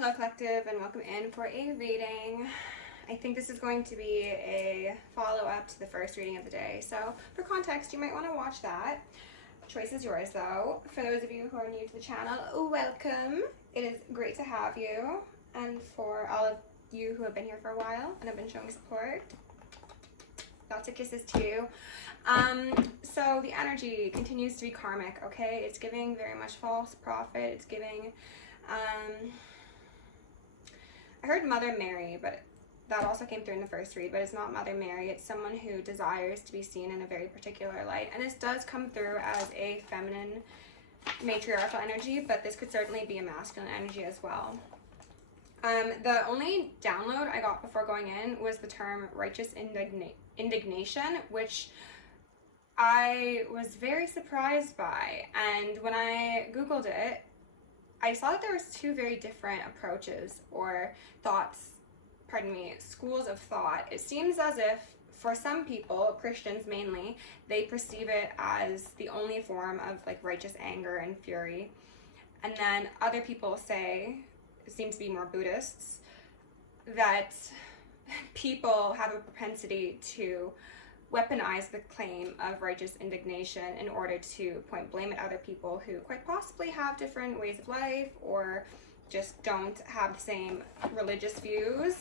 Hello collective, and welcome in for a reading. I think this is going to be a follow-up to the first reading of the day, so for context you might want to watch that. Choice is yours though. For those of you who are new to the channel, welcome. It is great to have you, and for all of you who have been here for a while and have been showing support, lots of kisses to you. So the energy continues to be karmic, okay? It's giving very much false prophet. It's giving I heard Mother Mary, but that also came through in the first read, but it's not Mother Mary. It's someone who desires to be seen in a very particular light. And this does come through as a feminine matriarchal energy, but this could certainly be a masculine energy as well. The only download I got before going in was the term righteous indignation, which I was very surprised by. And when I Googled it, I saw that there was two very different approaches or thoughts, schools of thought. It seems as if for some people, Christians mainly, they perceive it as the only form of like righteous anger and fury. And then other people say, it seems to be more Buddhists, that people have a propensity to weaponize the claim of righteous indignation in order to point blame at other people who quite possibly have different ways of life or just don't have the same religious views.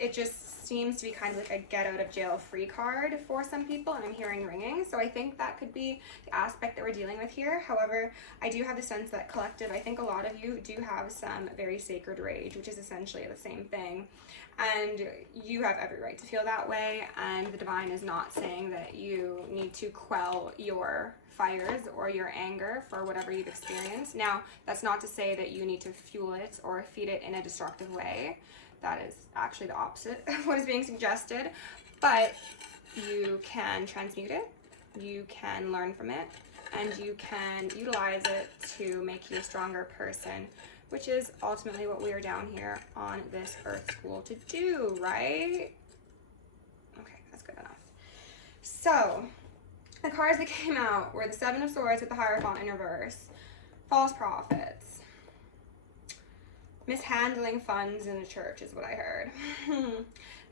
It just seems to be kind of like a get out of jail free card for some people, and I'm hearing ringing, so I think that could be the aspect that we're dealing with here. However, I do have the sense that collective, I think a lot of you do have some very sacred rage, which is essentially the same thing, and you have every right to feel that way, and the divine is not saying that you need to quell your fires or your anger for whatever you've experienced. Now, that's not to say that you need to fuel it or feed it in a destructive way. That is actually the opposite of what is being suggested, but you can transmute it, you can learn from it, and you can utilize it to make you a stronger person, which is ultimately what we are down here on this Earth School to do, right? Okay, that's good enough. So, the cards that came out were the Seven of Swords with the Hierophant in reverse, false prophets, mishandling funds in the church is what I heard.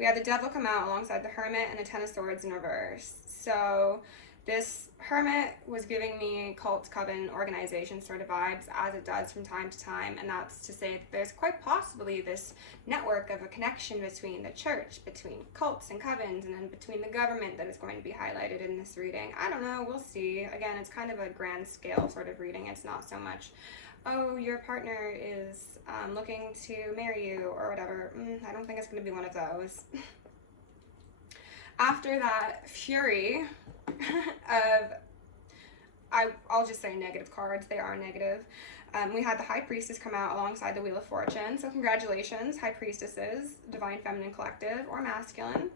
We had the Devil come out alongside the Hermit and the Ten of Swords in reverse. So this Hermit was giving me cult, coven, organization sort of vibes, as it does from time to time, and that's to say that there's quite possibly this network of a connection between the church, between cults and covens, and then between the government that is going to be highlighted in this reading. I don't know, we'll see. Again, it's kind of a grand scale sort of reading. It's not so much, oh, your partner is looking to marry you or whatever. I don't think it's going to be one of those. After that fury of, I'll just say negative cards, they are negative. We had the High Priestess come out alongside the Wheel of Fortune. So congratulations, High Priestesses, Divine Feminine Collective or Masculine.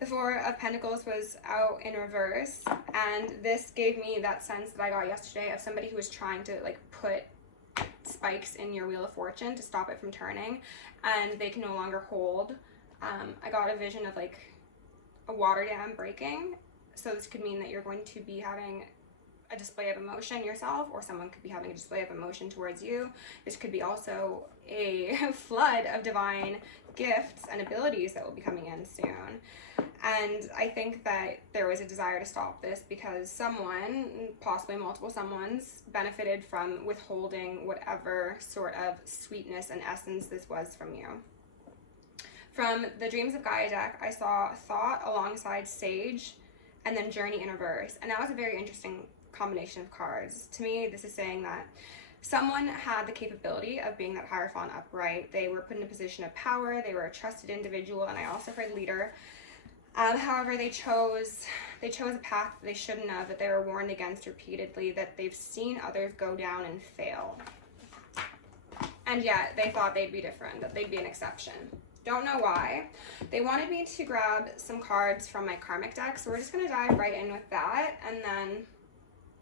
The Four of Pentacles was out in reverse, and this gave me that sense that I got yesterday of somebody who was trying to like put spikes in your Wheel of Fortune to stop it from turning, and they can no longer hold. I got a vision of like a water dam breaking, so this could mean that you're going to be having a display of emotion yourself, or someone could be having a display of emotion towards you. This could be also a flood of divine gifts and abilities that will be coming in soon. And I think that there was a desire to stop this because someone, possibly multiple someones, benefited from withholding whatever sort of sweetness and essence this was from you. From the Dreams of Gaia deck, I saw Thought alongside Sage, and then Journey in reverse. And that was a very interesting combination of cards. To me, this is saying that someone had the capability of being that Hierophant upright. They were put in a position of power. They were a trusted individual, and I also heard leader. However, they chose a path that they shouldn't have, that they were warned against repeatedly, that they've seen others go down and fail. And yet, they thought they'd be different, that they'd be an exception. Don't know why. They wanted me to grab some cards from my karmic deck, so we're just going to dive right in with that and then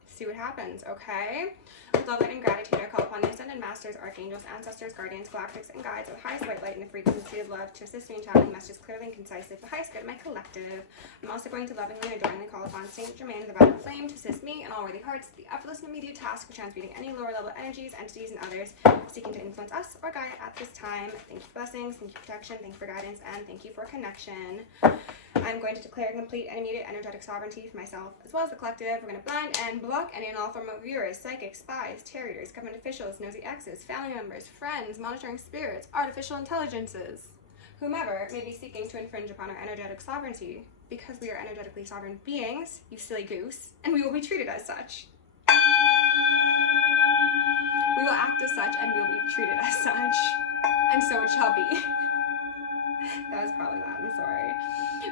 see what happens, okay? With love, light, and gratitude, I call upon the ascended masters, archangels, ancestors, guardians, galactics, and guides of the highest white light and the frequency of love to assist me in channeling messages clearly and concisely for the highest good of my collective. I'm also going to lovingly and adoringly call upon Saint Germain, the violet flame, to assist me and all worthy hearts with the effortless and immediate task of transmuting any lower level energies, entities, and others seeking to influence us or Gaia at this time. Thank you for blessings, thank you for protection, thank you for guidance, and thank you for connection. I'm going to declare complete and immediate energetic sovereignty for myself as well as the collective. We're going to blind and block any and all form of viewers, psychics, spies, terriers, government officials, nosy exes, family members, friends, monitoring spirits, artificial intelligences, whomever may be seeking to infringe upon our energetic sovereignty, because we are energetically sovereign beings, you silly goose, and we will be treated as such. We will act as such, and we will be treated as such, and so it shall be. That was probably loud, I'm sorry.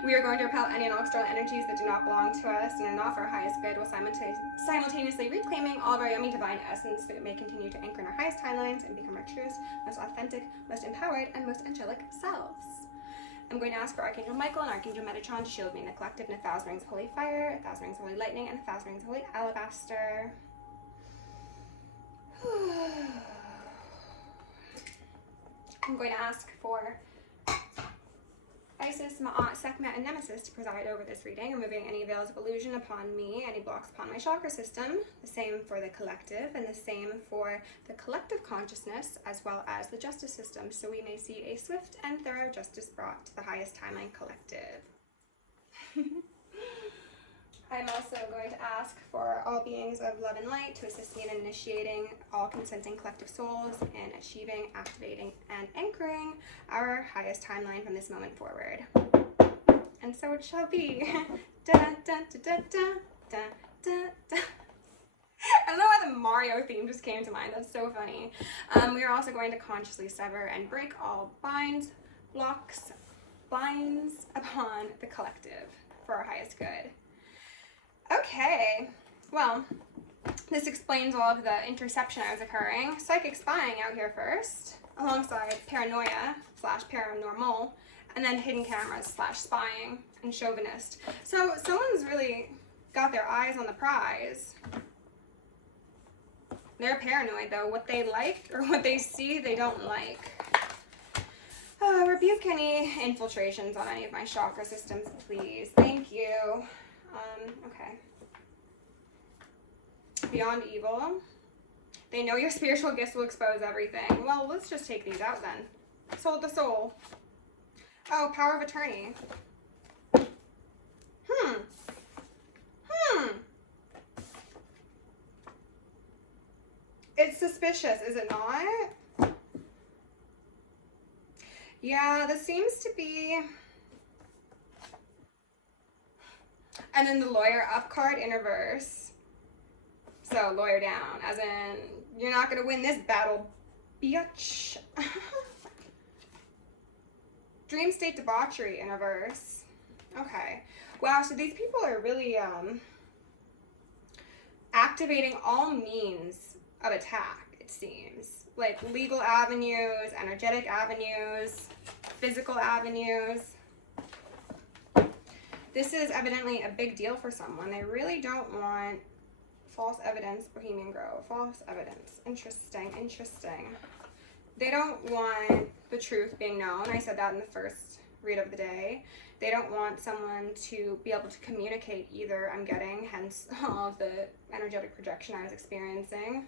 We are going to repel any and all external energies that do not belong to us and are not for our highest good, while simultaneously reclaiming all of our yummy divine essence, so that it may continue to anchor in our highest timelines and become our truest, most authentic, most empowered, and most angelic selves. I'm going to ask for Archangel Michael and Archangel Metatron to shield me in the collective in 1,000 rings of holy fire, 1,000 rings of holy lightning, and 1,000 rings of holy alabaster. I'm going to ask for Isis, Ma'at, Sekhmet, and Nemesis to preside over this reading, removing any veils of illusion upon me, any blocks upon my chakra system, the same for the collective, and the same for the collective consciousness, as well as the justice system, so we may see a swift and thorough justice brought to the highest timeline collective. I'm also going to ask for all beings of love and light to assist me in initiating all consenting collective souls in achieving, activating, and anchoring our highest timeline from this moment forward. And so it shall be. Da, da, da, da, da, da, da, da. I don't know why the Mario theme just came to mind. That's so funny. We are also going to consciously sever and break all binds, blocks, binds upon the collective for our highest good. Okay, well, this explains all of the interception that was occurring. Psychic spying out here first, alongside paranoia / paranormal, and then hidden cameras / spying and chauvinist. So someone's really got their eyes on the prize. They're paranoid though. What they like or what they see, they don't like. Rebuke any infiltrations on any of my chakra systems, please. Thank you. Okay. Beyond evil. They know your spiritual gifts will expose everything. Well, let's just take these out then. Soul to soul. Oh, power of attorney. It's suspicious, is it not? Yeah, this seems to be... And then the lawyer up card in reverse. So lawyer down, as in, you're not going to win this battle, bitch. Dream state debauchery in reverse. Okay. Wow, so these people are really activating all means of attack, it seems. Like legal avenues, energetic avenues, physical avenues. This is evidently a big deal for someone. They really don't want false evidence, Bohemian Grove. False evidence. Interesting, interesting. They don't want the truth being known. I said that in the first read of the day. They don't want someone to be able to communicate either, I'm getting, hence all of the energetic projection I was experiencing.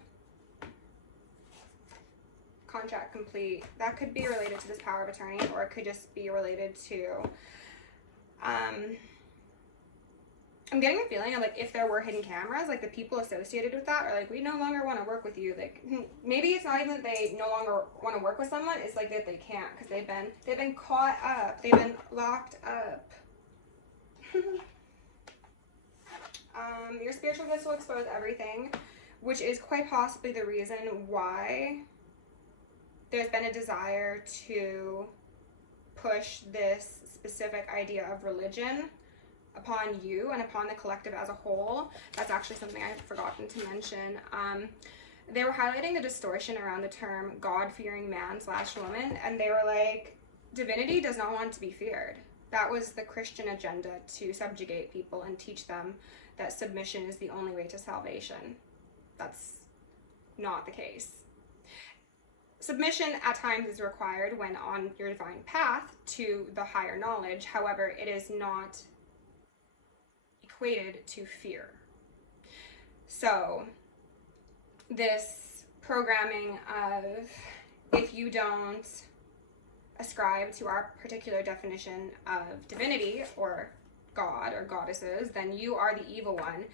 Contract complete. That could be related to this power of attorney, or it could just be related to... I'm getting a feeling of like if there were hidden cameras, like the people associated with that are like, we no longer want to work with you. Like maybe it's not even that they no longer want to work with someone, it's like that they can't because they've been caught up, they've been locked up. Your spiritual gifts will expose everything, which is quite possibly the reason why there's been a desire to push this specific idea of religion upon you and upon the collective as a whole. That's actually something I've forgotten to mention. They were highlighting the distortion around the term God-fearing man / woman, and they were like, divinity does not want to be feared. That was the Christian agenda, to subjugate people and teach them that submission is the only way to salvation. That's not the case. Submission at times is required when on your divine path to the higher knowledge. However, it is not equated to fear. So this programming of, if you don't ascribe to our particular definition of divinity or God or goddesses, then you are the evil one.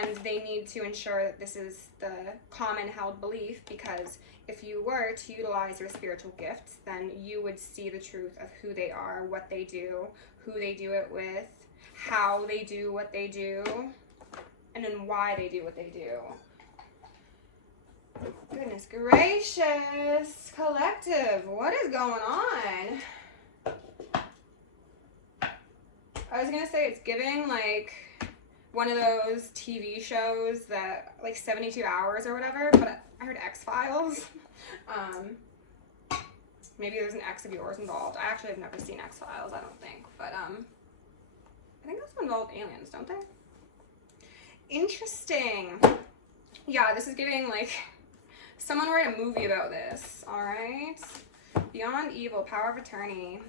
And they need to ensure that this is the common held belief, because if you were to utilize your spiritual gifts, then you would see the truth of who they are, what they do, who they do it with, how they do what they do, and then why they do what they do. Goodness gracious, collective, what is going on? I was gonna say it's giving like one of those TV shows that like 72 hours or whatever, but I heard X-Files. Maybe there's an ex of yours involved. I actually have never seen X-Files, I don't think, but I think those involve aliens, don't they? Interesting. Yeah, this is giving like someone write a movie about this. All right. Beyond evil, power of attorney.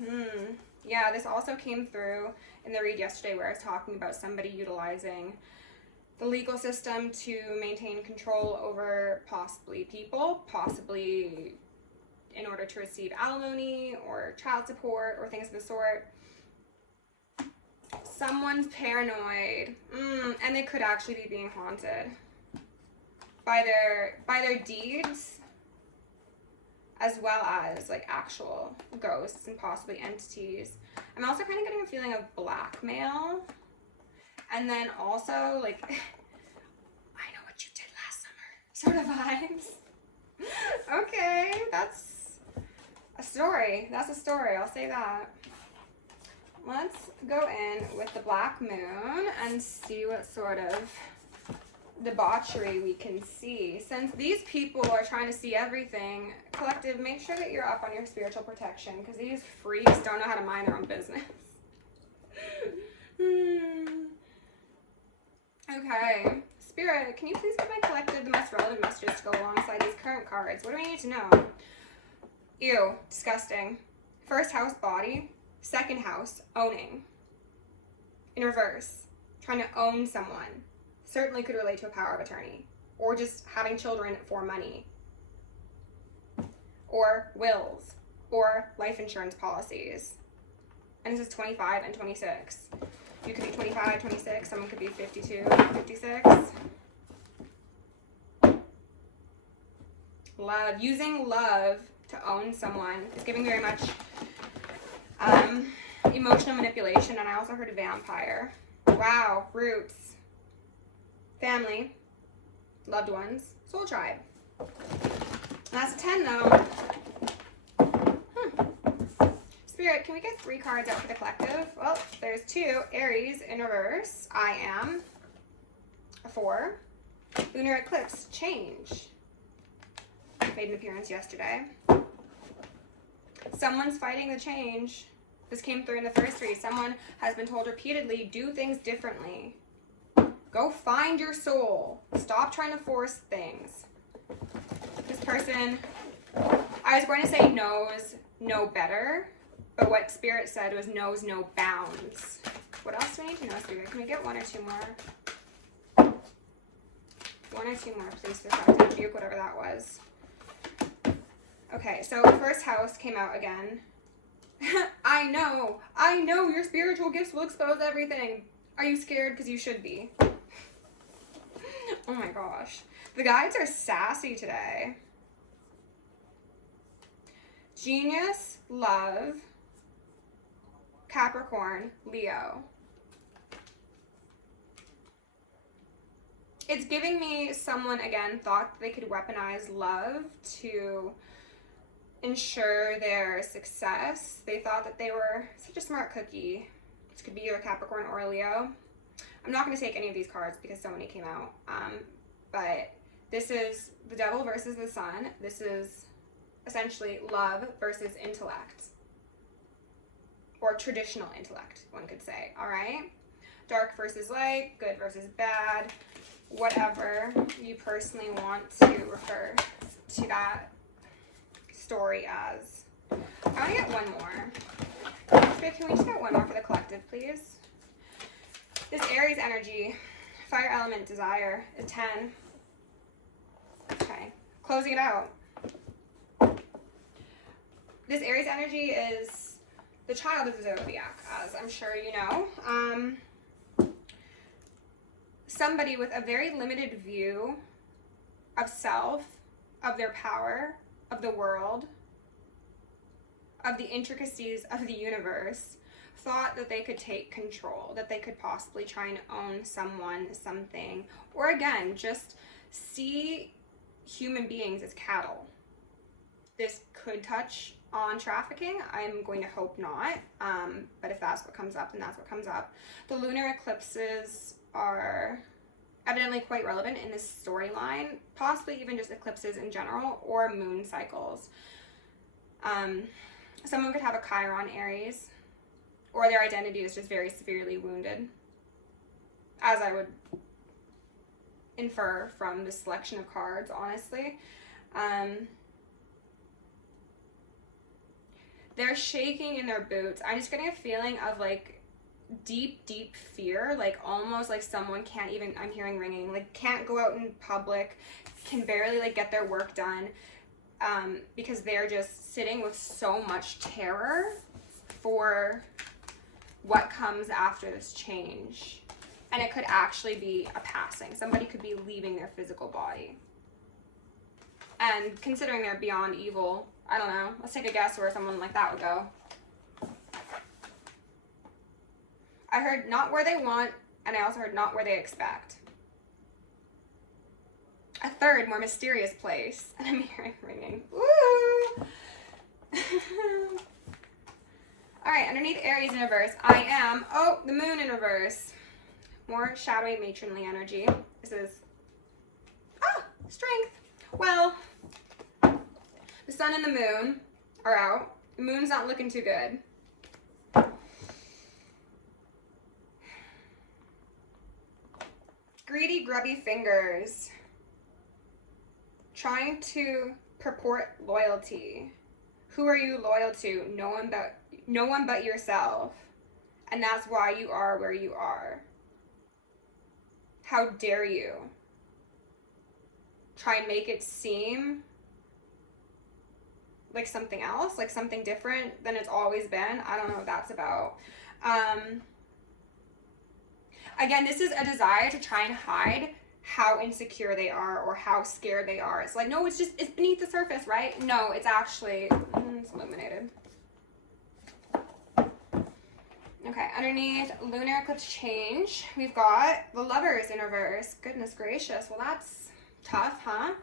Yeah, this also came through in the read yesterday where I was talking about somebody utilizing the legal system to maintain control over possibly people, possibly in order to receive alimony or child support or things of the sort. Someone's paranoid, and they could actually be being haunted by their deeds, as well as like actual ghosts and possibly entities. I'm also kind of getting a feeling of blackmail, and then also like I know what you did last summer sort of vibes. Okay, that's a story. That's a story. I'll say that. Let's go in with the Black Moon and see what sort of debauchery we can see. Since these people are trying to see everything, collective, make sure that you're up on your spiritual protection, because these freaks don't know how to mind their own business. Okay. Spirit, can you please give my collective the most relevant messages to go alongside these current cards? What do we need to know? Ew. Disgusting. First house, body. Second house, owning. In reverse, trying to own someone. Certainly could relate to a power of attorney. Or just having children for money. Or wills. Or life insurance policies. And this is 25 and 26. You could be 25, 26. Someone could be 52, 56. Love. Using love to own someone is giving very much emotional manipulation, and I also heard a vampire. Wow, roots, family, loved ones, soul tribe. That's a 10 though. Spirit, can we get 3 cards out for the collective? Well, there's 2. Aries in reverse. I am. A 4. Lunar eclipse, change. Made an appearance yesterday. Someone's fighting the change. This came through in the first read. Someone has been told repeatedly, do things differently. Go find your soul. Stop trying to force things. This person, I was going to say knows no better, but what Spirit said was knows no bounds. What else do we need to know, Spirit? Can we get 1 or 2 more? 1 or 2 more, please, for collective rebuke, whatever that was. Okay, so first house came out again. I know your spiritual gifts will expose everything. Are you scared? Because you should be. Oh my gosh. The guides are sassy today. Genius, love, Capricorn, Leo. It's giving me someone, again, thought they could weaponize love to ensure their success. They thought that they were such a smart cookie. This could be either Capricorn or Leo. I'm not going to take any of these cards because so many came out. But this is the devil versus the sun. This is essentially love versus intellect. Or traditional intellect, one could say. All right? Dark versus light, good versus bad. whatever you personally want to refer to that story as. I want to get one more. Okay, can we just get one more for the collective, please? This Aries energy, fire element, desire, a 10. Okay, closing it out. This Aries energy is the child of the zodiac, as I'm sure you know. Somebody with a very limited view of self, of their power, of the world, of the intricacies of the universe, thought that they could take control, that they could possibly try and own someone, something, or again, just see human beings as cattle. This could touch on trafficking. I'm going to hope not, but if that's what comes up, then that's what comes up. The lunar eclipses are evidently quite relevant in this storyline, possibly even just eclipses in general, or moon cycles. Someone could have a Chiron Aries, or their identity is just very severely wounded, as I would infer from the selection of cards, honestly. They're shaking in their boots. I'm just getting a feeling of like deep fear, like almost like someone can't even, I'm hearing ringing, like can't go out in public, can barely like get their work done, because they're just sitting with so much terror for what comes after this change. And it could actually be a passing. Somebody could be leaving their physical body. And considering they're beyond evil, I don't know, let's take a guess where someone like that would go. I heard not where they want, and I also heard not where they expect. A third, more mysterious place, and I'm hearing ringing. Woo! All right, underneath Aries in reverse, I am, oh, the moon in reverse. More shadowy matronly energy. This is, strength. Well, the sun and the moon are out. The moon's not looking too good. Greedy, grubby fingers. Trying to purport loyalty. Who are you loyal to? No one but yourself. And that's why you are where you are. How dare you? Try and make it seem like something else, like something different than it's always been. I don't know what that's about. Again, this is a desire to try and hide how insecure they are or how scared they are. It's like, no, it's beneath the surface, right? No, it's actually, it's illuminated. Okay, underneath lunar eclipse change, we've got the Lovers in reverse. Goodness gracious, well that's tough, huh?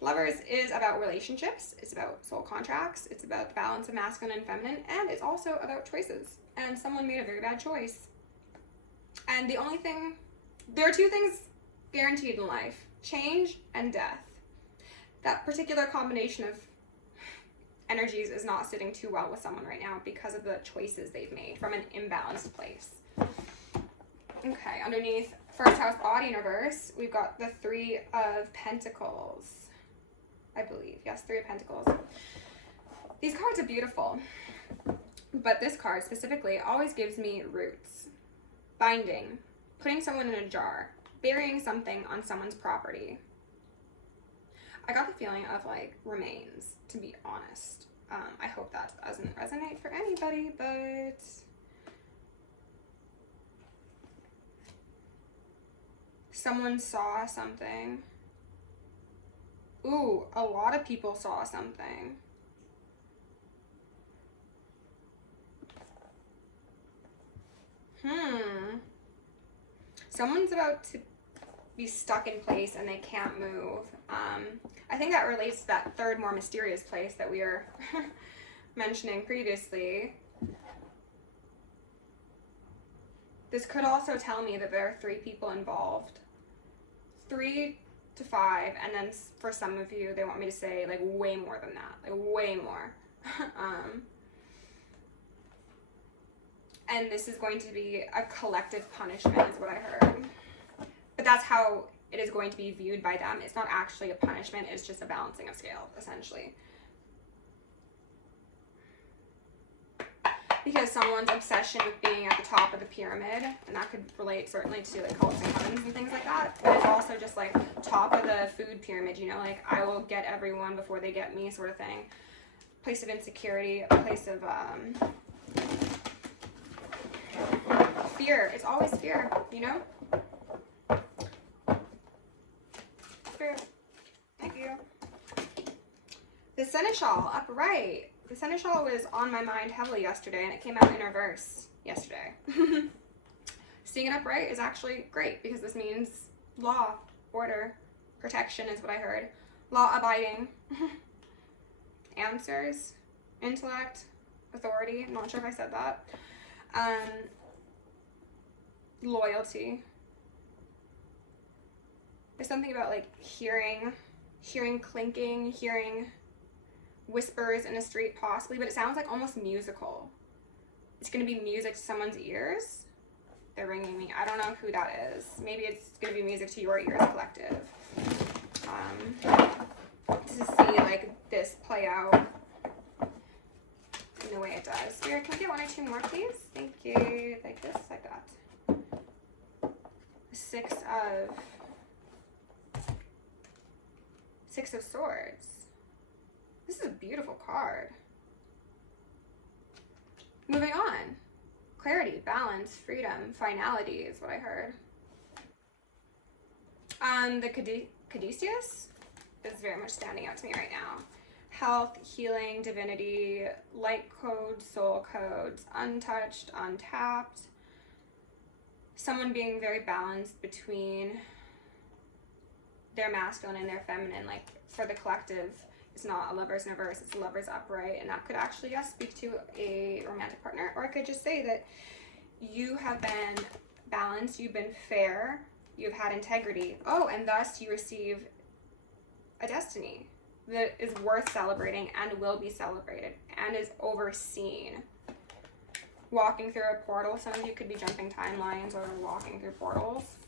Lovers is about relationships, it's about soul contracts, it's about the balance of masculine and feminine, and it's also about choices. And someone made a very bad choice. And the only thing, there are two things guaranteed in life, change and death. That particular combination of energies is not sitting too well with someone right now because of the choices they've made from an imbalanced place. Okay, underneath first house body in reverse, we've got the Three of Pentacles. I believe, yes, Three of Pentacles. These cards are beautiful, but this card specifically always gives me roots, binding, putting someone in a jar, burying something on someone's property. I got the feeling of like remains, to be honest. I hope that doesn't resonate for anybody, but someone saw something. Ooh, a lot of people saw something. Someone's about to be stuck in place and they can't move. I think that relates to that third, more mysterious place that we were mentioning previously. This could also tell me that there are 3 people involved. 3 to 5, and then for some of you, they want me to say like way more than that, like way more. And this is going to be a collective punishment is what I heard. but that's how it is going to be viewed by them. It's not actually a punishment, it's just a balancing of scale, essentially. Because someone's obsession with being at the top of the pyramid, and that could relate certainly to like cults and covens and things like that, but it's also just like top of the food pyramid, you know, like I will get everyone before they get me sort of thing. Place of insecurity, a place of fear. It's always fear, you know? Fear. Thank you. The Seneschal, upright. The Seneschal was on my mind heavily yesterday, and it came out in reverse yesterday. Seeing it upright is actually great, because this means law, order, protection is what I heard. Law abiding. Answers, intellect, authority. I'm not sure if I said that. Loyalty. There's something about like hearing clinking, hearing whispers in a street possibly, but it sounds like almost musical. It's going to be music to someone's ears. They're ringing me. I don't know who that is. Maybe it's going to be music to your ears, collective. To see like this play out in the way it does. Spirit, can I get 1 or 2 more, please? Thank you. Like this, like that. Six of Swords. This is a beautiful card. Moving on. Clarity, balance, freedom, finality is what I heard. The Caduceus is very much standing out to me right now. Health, healing, divinity, light codes, soul codes, untouched, untapped. Someone being very balanced between their masculine and their feminine. Like for the collective, it's not a lover's in reverse, it's a lover's upright. And that could actually, yes, speak to a romantic partner. Or I could just say that you have been balanced, you've been fair, you've had integrity. Oh, and thus you receive a destiny that is worth celebrating and will be celebrated and is overseen. Walking through a portal. Some of you could be jumping timelines or walking through portals.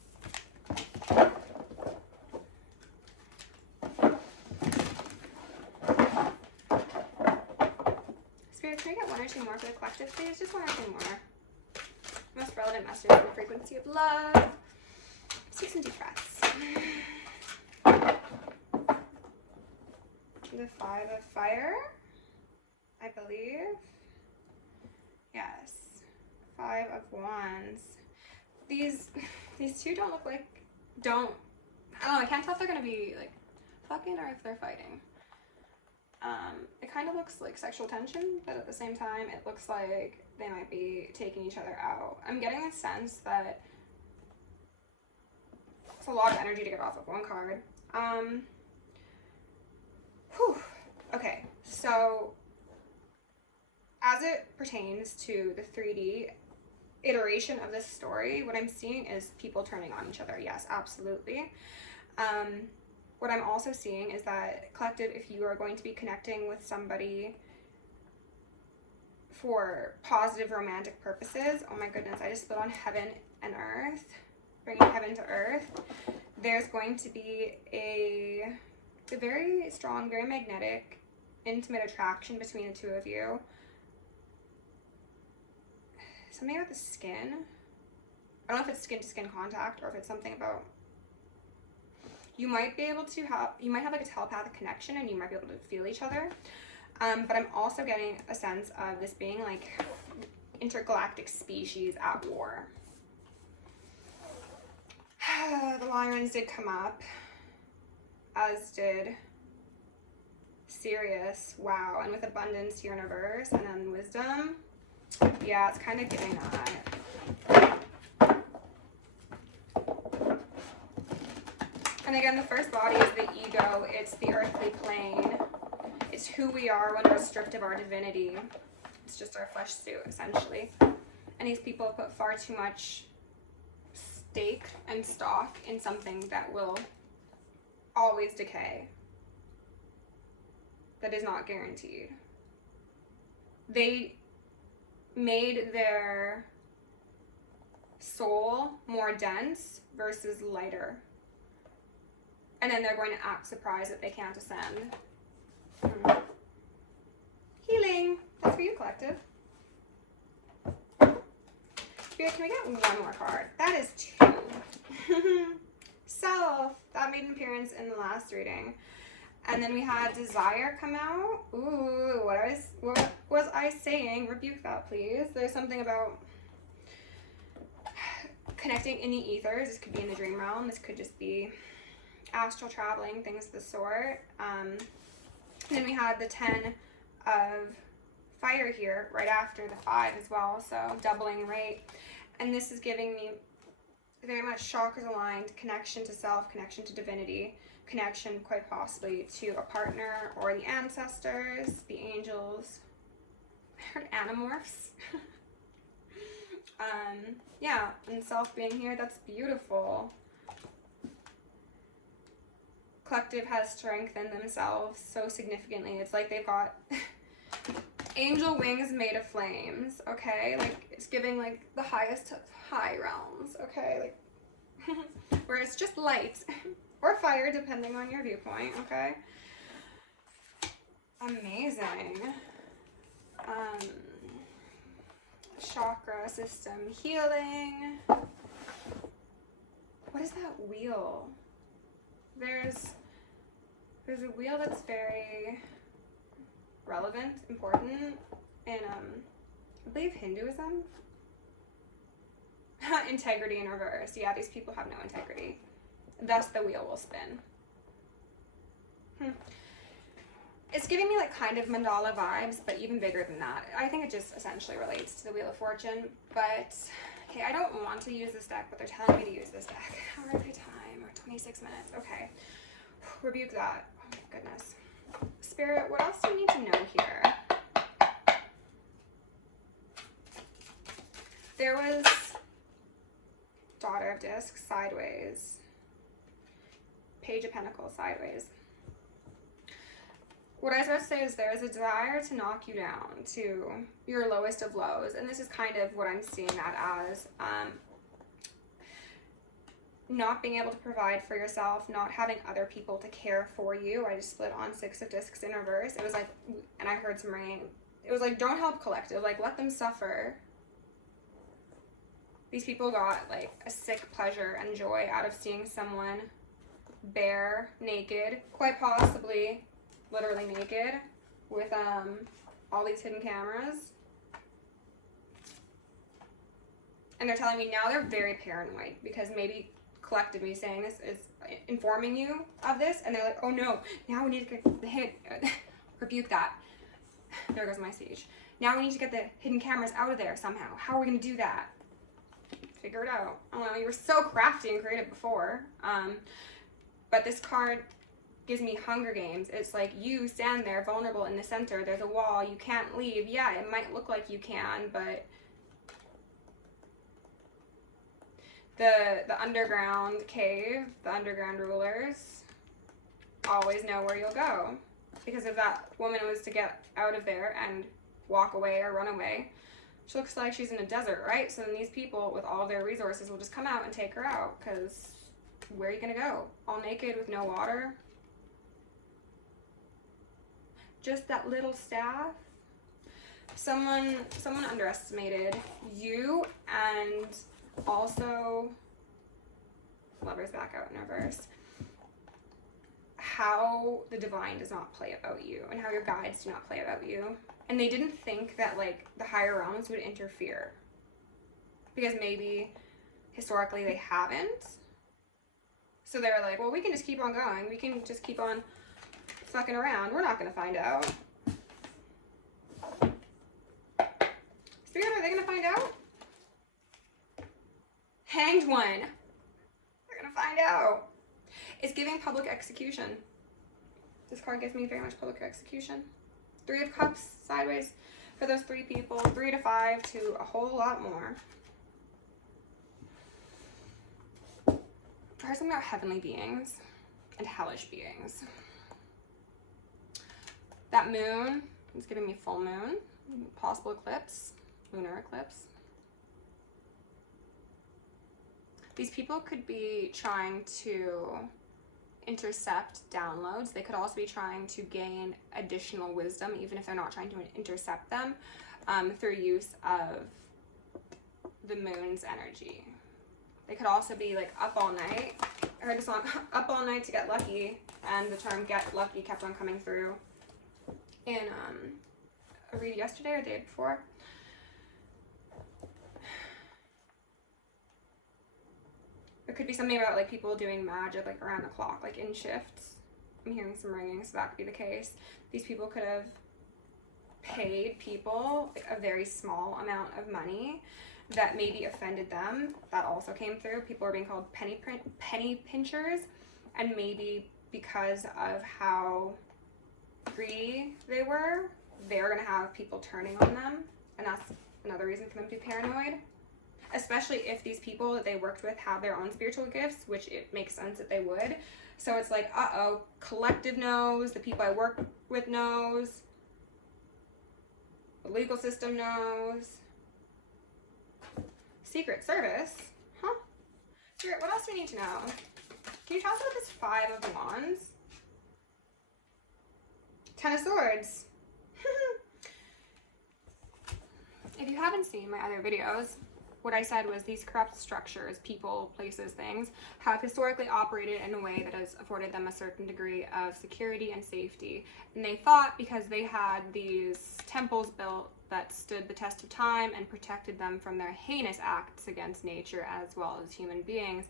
Spirit, can I get 1 or 2 more for the collective, please? Just 1 or 2 more. Most relevant message in the frequency of love. Let's take some deep breaths. The 5 of Fire, I believe. Yes. 5 of Wands. These 2 don't look like, I don't know, I can't tell if they're gonna be like fucking or if they're fighting. It kind of looks like sexual tension, but at the same time it looks like they might be taking each other out. I'm getting a sense that it's a lot of energy to get off of 1 card. Okay, so as it pertains to the 3D iteration of this story, what I'm seeing is people turning on each other. Yes, absolutely. What I'm also seeing is that collective, if you are going to be connecting with somebody for positive romantic purposes, oh my goodness, I just split on heaven and earth, bringing heaven to earth. There's going to be a very strong, very magnetic, intimate attraction between the 2 of you. Something about the skin. I don't know if it's skin-to-skin contact or if it's something about, you might have like a telepathic connection and you might be able to feel each other. But I'm also getting a sense of this being like intergalactic species at war. The Lions did come up, as did Sirius. Wow. And with abundance here in reverse, and then wisdom. Yeah, it's kind of giving that. And again, the first body is the ego. It's the earthly plane. It's who we are when we're stripped of our divinity. It's just our flesh suit, essentially. And these people have put far too much stake and stock in something that will always decay. That is not guaranteed. They made their soul, more dense versus lighter. And then they're going to act surprised that they can't ascend. Healing. That's for you, collective. Spirit, can we get one more card? That is 2. Self. That made an appearance in the last reading. And then we had desire come out. Ooh, what was I saying? Rebuke that, please. There's something about connecting in the ethers. This could be in the dream realm. This could just be astral traveling, things of the sort. And then we had the 10 of fire here right after the 5 as well, so doubling rate. And this is giving me very much chakras aligned, connection to self, connection to divinity, connection quite possibly to a partner or the ancestors, the angels. I heard animorphs. Yeah, and self being here, that's beautiful. Collective has strengthened themselves so significantly. It's like they've got angel wings made of flames, okay? Like, it's giving, like, the highest of high realms, okay? Like, where it's just light or fire, depending on your viewpoint, okay? Amazing. Chakra system healing. What is that wheel? There's a wheel that's very relevant, important in, I believe, Hinduism. Integrity in reverse. Yeah, these people have no integrity. Thus, the wheel will spin. It's giving me, like, kind of mandala vibes, but even bigger than that. I think it just essentially relates to the Wheel of Fortune. But, okay, I don't want to use this deck, but they're telling me to use this deck. How are they time? Or 26 minutes. Okay. Rebuke that. Oh, my goodness. Spirit, what else do we need to know here? There was Daughter of Discs, sideways. Page of Pentacles, sideways. What I was about to say is there is a desire to knock you down to your lowest of lows. And this is kind of what I'm seeing that as. Not being able to provide for yourself, not having other people to care for you. I just split on 6 of Discs in reverse. It was like, and I heard some ringing. It was like, don't help collective. Like, let them suffer. These people got, like, a sick pleasure and joy out of seeing someone bare, naked, quite possibly literally naked, with all these hidden cameras. And they're telling me now they're very paranoid because maybe collective me saying this is informing you of this, and they're like, oh no, now we need to get the rebuke that. There goes my siege. Now we need to get the hidden cameras out of there somehow. How are we going to do that? Figure it out. I don't know, you were so crafty and creative before. But this card gives me Hunger Games. It's like you stand there vulnerable in the center. There's a wall. You can't leave. Yeah, it might look like you can, but the underground cave, the underground rulers always know where you'll go. Because if that woman was to get out of there and walk away or run away, she looks like she's in a desert, right? So then these people with all of their resources will just come out and take her out, because where are you gonna go? All naked with no water? Just that little staff? Someone underestimated you, and also Lover's back out in reverse. How the divine does not play about you, and how your guides do not play about you. And they didn't think that, like, the higher realms would interfere, because maybe historically they haven't. So they were like, well, we can just keep on going. We can just keep on fucking around. We're not going to find out. Spirit, are they going to find out? Hanged One. They're going to find out. It's giving public execution. This card gives me very much public execution. 3 of Cups sideways for those 3 people. 3 to 5 to a whole lot more. I heard something about heavenly beings and hellish beings. That moon is giving me full moon, possible eclipse, lunar eclipse. These people could be trying to intercept downloads. They could also be trying to gain additional wisdom, even if they're not trying to intercept them, through use of the moon's energy. They could also be like up all night. I heard the song Up All Night to Get Lucky, and the term get lucky kept on coming through in a read yesterday or the day before. It could be something about like people doing magic like around the clock, like in shifts. I'm hearing some ringing, so that could be the case. These people could have paid people like a very small amount of money that maybe offended them. That also came through. People are being called penny pinchers, and maybe because of how greedy they're going to have people turning on them, and that's another reason for them to be paranoid. Especially if these people that they worked with have their own spiritual gifts, which it makes sense that they would. So it's like, uh-oh, collective knows, the people I work with knows, the legal system knows. Secret Service? Huh? Spirit, what else do we need to know? Can you tell us about this Five of Wands? Ten of Swords. If you haven't seen my other videos, what I said was these corrupt structures, people, places, things, have historically operated in a way that has afforded them a certain degree of security and safety. And they thought because they had these temples built that stood the test of time and protected them from their heinous acts against nature as well as human beings,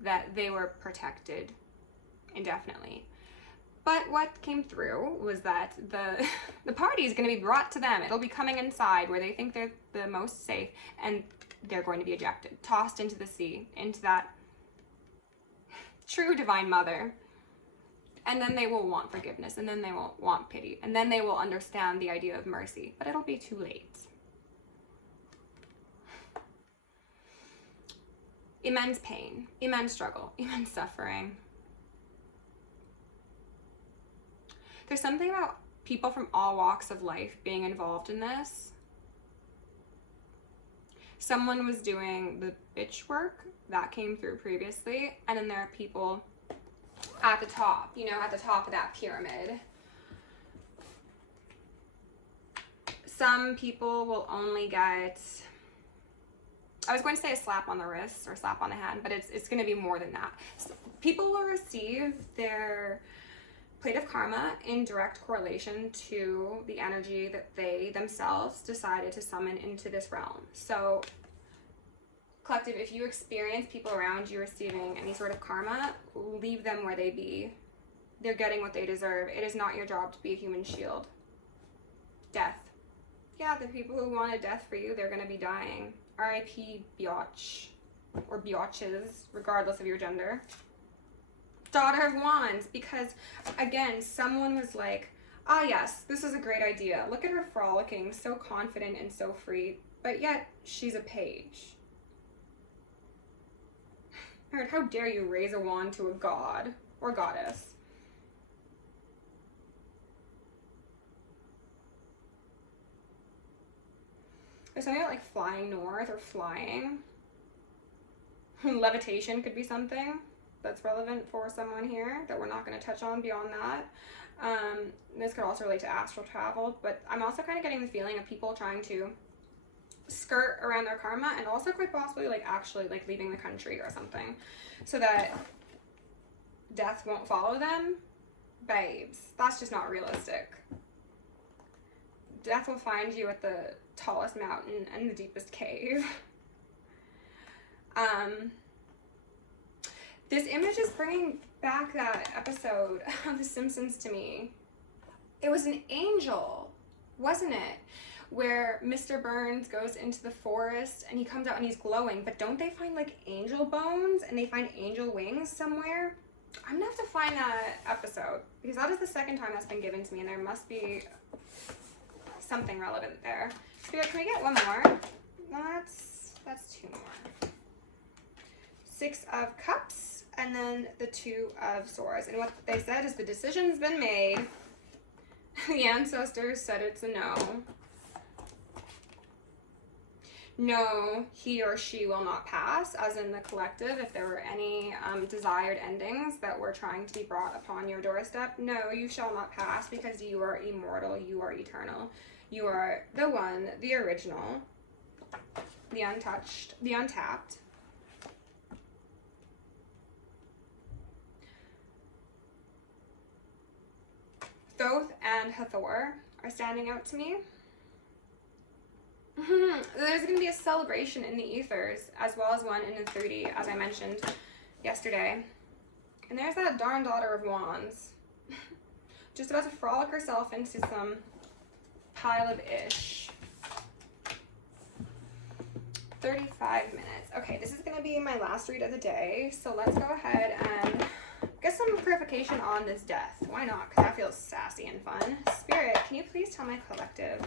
that they were protected indefinitely. But what came through was that the party is going to be brought to them. It'll be coming inside where they think they're the most safe, and they're going to be ejected, tossed into the sea, into that true divine mother. And then they will want forgiveness, and then they will want pity, and then they will understand the idea of mercy, but it'll be too late. Immense pain, immense struggle, immense suffering. There's something about people from all walks of life being involved in this. Someone was doing the bitch work, that came through previously, and then there are people at the top, you know, at the top of that pyramid. Some people will only get, I was going to say a slap on the wrist or slap on the hand, but it's going to be more than that. So people will receive their plate of karma in direct correlation to the energy that they themselves decided to summon into this realm. So, collective, if you experience people around you receiving any sort of karma, leave them where they be. They're getting what they deserve. It is not your job to be a human shield. Death. Yeah, the people who wanted death for you, they're going to be dying. R.I.P. biatch. Or biatches, regardless of your gender. Daughter of Wands, because again, someone was like, ah yes, this is a great idea. Look at her frolicking, so confident and so free, but yet she's a page. I heard, how dare you raise a wand to a god or goddess? There's something about like flying north or flying. Levitation could be something that's relevant for someone here that we're not going to touch on beyond that. This could also relate to astral travel, but I'm also kind of getting the feeling of people trying to skirt around their karma and also quite possibly like actually like leaving the country or something so that death won't follow them. Babes, that's just not realistic. Death will find you at the tallest mountain and the deepest cave. This image is bringing back that episode of The Simpsons to me. It was an angel, wasn't it? Where Mr. Burns goes into the forest and he comes out and he's glowing, but don't they find like angel bones and they find angel wings somewhere? I'm gonna have to find that episode because that is the second time that's been given to me and there must be something relevant there. Spirit, can we get one more? That's two more. Six of Cups. And then the Two of Swords. And what they said is the decision's been made. The ancestors said it's a no. no, he or she will not pass, as in the collective. If there were any desired endings that were trying to be brought upon your doorstep, no, you shall not pass, because you are immortal, you are eternal. You are the one, the original, the untouched, the untapped. Thoth and Hathor are standing out to me. There's going to be a celebration in the ethers, as well as one in the 3D, as I mentioned yesterday. And there's that darn Daughter of Wands. Just about to frolic herself into some pile of ish. 35 minutes. Okay, this is going to be my last read of the day, so let's go ahead and get some clarification on this death. Why not? Because that feels sassy and fun. Spirit, can you please tell my collective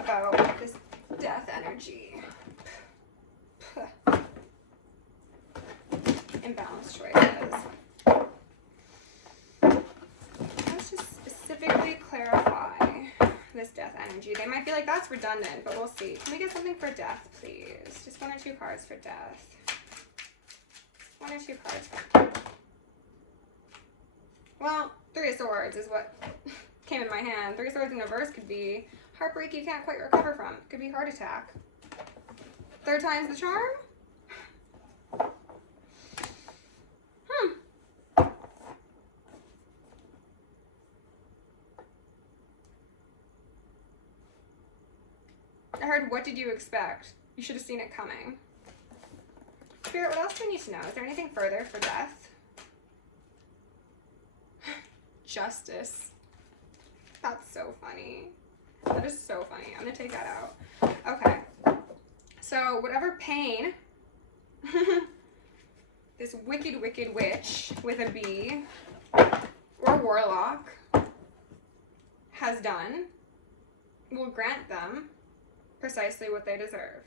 about this death energy? Imbalanced choices. Let's just specifically clarify this death energy. They might be like, that's redundant, but we'll see. Can we get something for death, please? Just 1 or 2 cards for death. 1 or 2 cards for death. Well, 3 of Swords is what came in my hand. 3 of Swords in reverse could be heartbreak you can't quite recover from. Could be heart attack. 3rd time's the charm? I heard, what did you expect? You should have seen it coming. Spirit, what else do I need to know? Is there anything further for death? Justice. That's so funny. That is so funny. I'm gonna take that out. Okay. So whatever pain this wicked, wicked witch with a B or warlock has done will grant them precisely what they deserve.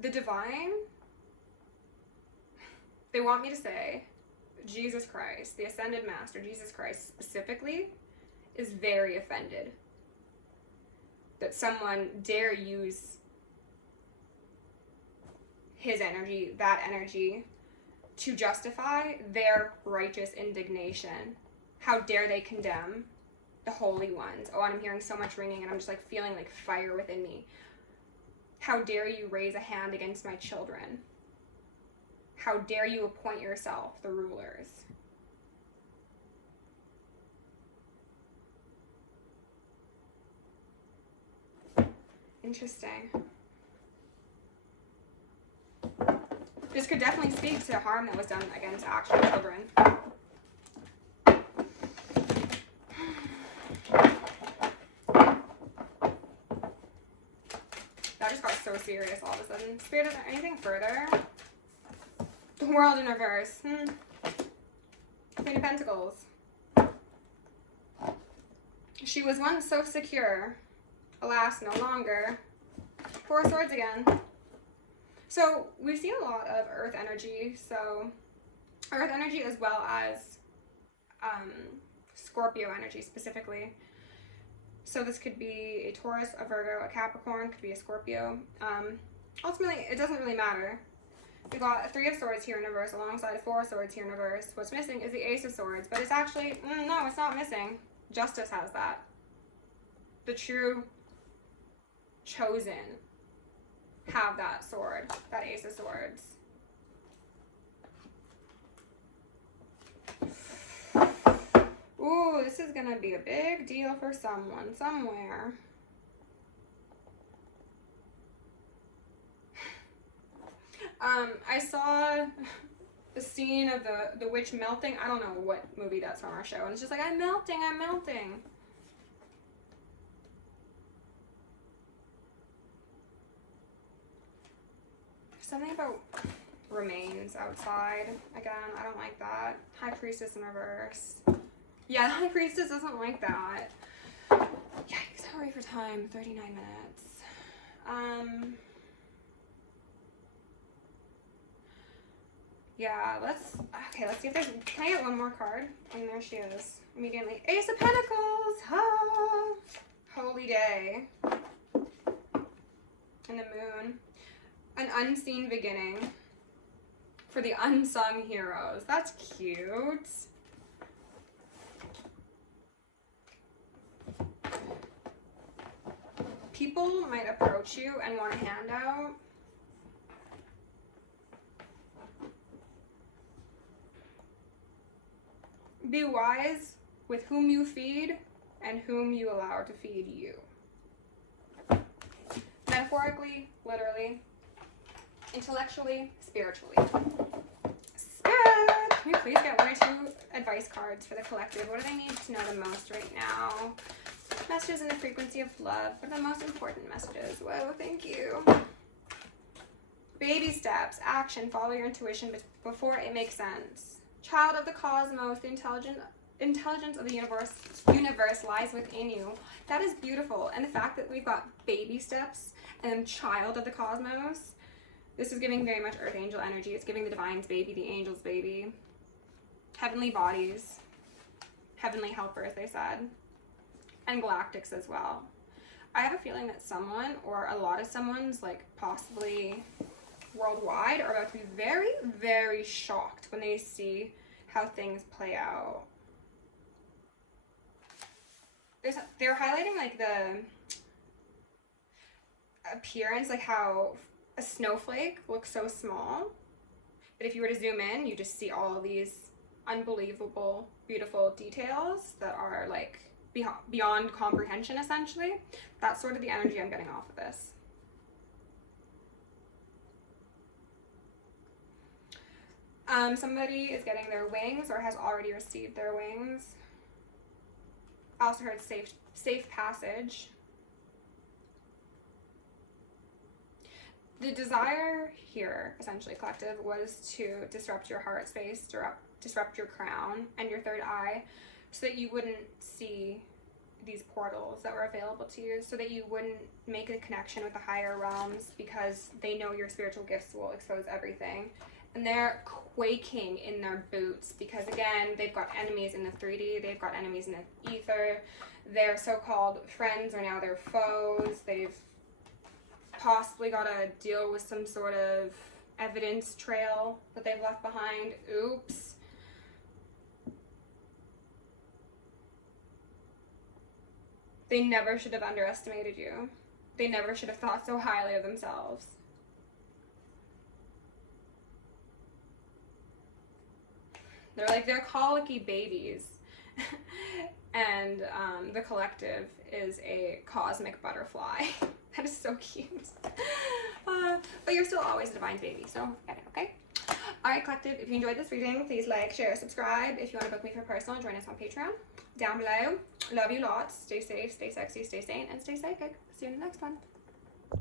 The divine, they want me to say, Jesus Christ, the ascended master, Jesus Christ specifically, is very offended that someone dare use his energy, that energy, to justify their righteous indignation. How dare they condemn the holy ones? Oh, and I'm hearing so much ringing and I'm just like feeling like fire within me. How dare you raise a hand against my children? How dare you appoint yourself the rulers? Interesting. This could definitely speak to harm that was done against actual children. That just got so serious all of a sudden. Spirit, is there anything further? The World in reverse. Queen of Pentacles. She was once so secure. Alas, no longer. 4 of Swords again. So we've seen a lot of earth energy. So earth energy as well as Scorpio energy specifically. So this could be a Taurus, a Virgo, a Capricorn, could be a Scorpio. Ultimately, it doesn't really matter. We've got a 3 of Swords here in reverse alongside a 4 of Swords here in reverse. What's missing is the Ace of Swords, but it's actually, no, it's not missing. Justice has that. The true chosen have that sword, that Ace of Swords. Ooh, this is gonna be a big deal for someone, somewhere. I saw the scene of the witch melting. I don't know what movie that's from, our show. And it's just like, I'm melting, I'm melting. Something about remains outside. Again, I don't like that. High Priestess in reverse. Yeah, the High Priestess doesn't like that. Yikes, hurry for time. 39 minutes. Yeah, let's see if there's, can I get one more card? And there she is, immediately. Ace of Pentacles! Ah! Holy day. And the moon. An unseen beginning. For the unsung heroes. That's cute. People might approach you and want a handout. Be wise with whom you feed and whom you allow to feed you. Metaphorically, literally, intellectually, spiritually. Spirit! Can we please get 1 or 2 advice cards for the collective? What do they need to know the most right now? Messages in the frequency of love. What are the most important messages? Whoa, thank you. Baby steps, action, follow your intuition before it makes sense. Child of the cosmos, the intelligence of the universe lies within you. That is beautiful. And the fact that we've got baby steps and child of the cosmos, this is giving very much earth angel energy. It's giving the divine's baby, the angel's baby. Heavenly bodies, heavenly helpers, they said. And galactics as well. I have a feeling that someone, or a lot of someone's, like possibly worldwide, are about to be very, very shocked when they see how things play out. They're highlighting like the appearance, like how a snowflake looks so small, but if you were to zoom in, you just see all these unbelievable, beautiful details that are like beyond comprehension, essentially. That's sort of the energy I'm getting off of this. Somebody is getting their wings or has already received their wings. I also heard safe passage. The desire here, essentially, collective, was to disrupt your heart space, disrupt your crown and your third eye, so that you wouldn't see these portals that were available to you, so that you wouldn't make a connection with the higher realms, because they know your spiritual gifts will expose everything. And they're quaking in their boots because, again, they've got enemies in the 3D, they've got enemies in the ether. Their so-called friends are now their foes. They've possibly got to deal with some sort of evidence trail that they've left behind. Oops. They never should have underestimated you. They never should have thought so highly of themselves. They're colicky babies. And the collective is a cosmic butterfly. That is so cute. But you're still always a divine baby, so get it, okay? Alright, collective, if you enjoyed this reading, please like, share, subscribe. If you want to book me for personal, join us on Patreon. Down below. Love you lots. Stay safe, stay sexy, stay sane, and stay psychic. See you in the next one.